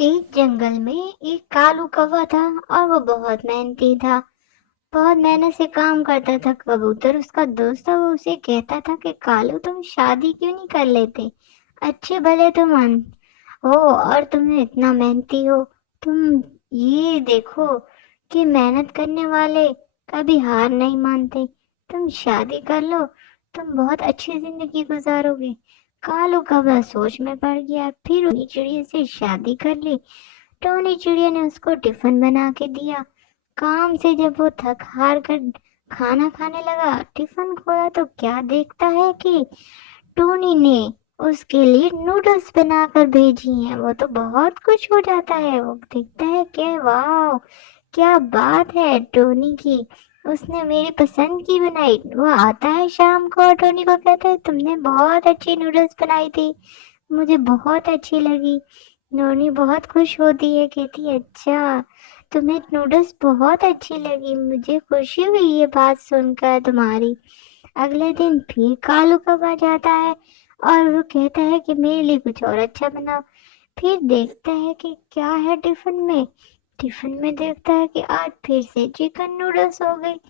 एक जंगल में एक कालू कौवा था और वो बहुत मेहनती था। बहुत मेहनत से काम करता था। कबूतर उसका दोस्त था। वो उसे कहता था कि कालू तुम शादी क्यों नहीं कर लेते, अच्छे भले तुम हो और तुम इतना मेहनती हो। तुम ये देखो कि मेहनत करने वाले कभी हार नहीं मानते। तुम शादी कर लो, तुम बहुत अच्छी जिंदगी गुजारोगे। कालू कौवा सोच में पड़ गया। फिर उन्हीं चिड़िया से शादी कर ली। टोनी चिड़िया ने उसको टिफिन बना के दिया। काम से जब वो थक हार कर खाना खाने लगा, टिफिन खोला तो क्या देखता है कि टोनी ने उसके लिए नूडल्स बनाकर भेजी हैं। वो तो बहुत खुश हो जाता है। वो देखता है कि वाह, क्या बात है टोनी की, उसने मेरी पसंद की बनाई। वो आता है शाम को और टोनी को कहता है तुमने बहुत अच्छी नूडल्स बनाई थी, मुझे बहुत अच्छी लगी। टोनी बहुत खुश होती है, कहती है अच्छा, तुम्हें नूडल्स बहुत अच्छी लगी, मुझे खुशी हुई ये बात सुनकर तुम्हारी। अगले दिन फिर कालू कौवा जाता है और वो कहता है कि मेरे लिए कुछ और अच्छा बनाओ। फिर देखता है कि क्या है टिफिन में। टिफिन में देखता है कि आज फिर से चिकन नूडल्स हो गई।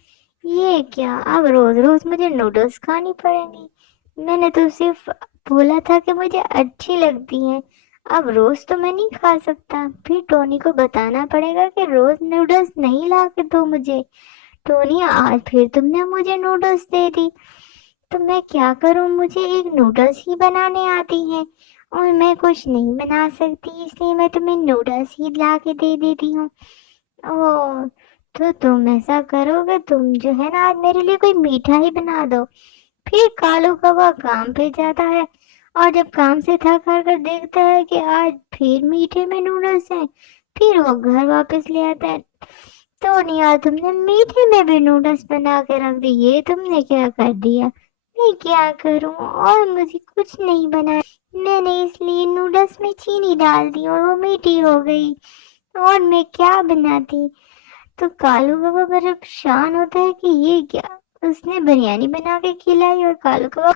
ये क्या, अब रोज रोज मुझे नूडल्स खानी पड़ेंगी। मैंने तो सिर्फ बोला था कि मुझे अच्छी लगती हैं, अब रोज तो मैं नहीं खा सकता। फिर टोनी को बताना पड़ेगा कि रोज नूडल्स नहीं ला के दो मुझे। टोनी, आज फिर तुमने मुझे नूडल्स दे दी, तो मैं क्या करूं, मुझे एक नूडल्स ही बनाने आती है और मैं कुछ नहीं बना सकती, इसलिए मैं तुम्हें नूडल्स ही ला के दे देती हूँ। ओह, तो तुम ऐसा करोगे, तुम जो है ना आज मेरे लिए कोई मीठा ही बना दो। फिर कालू कौवा काम पे जाता है और जब काम से थक हार कर देखता है कि आज फिर मीठे में नूडल्स हैं, फिर वो घर वापस ले आता है। तो नहीं यार, तुमने मीठे में भी नूडल्स बना के रख दी, ये तुमने क्या कर दिया। मैं क्या करूं, और मुझे कुछ नहीं बनाया। मैंने इसलिए नूडल्स में चीनी डाल दी और वो मीठी हो गई, और मैं क्या बनाती। तो कालू कौवा बड़ा परेशान होता है कि ये क्या, उसने बिरयानी बना के खिलाई और कालू कौवा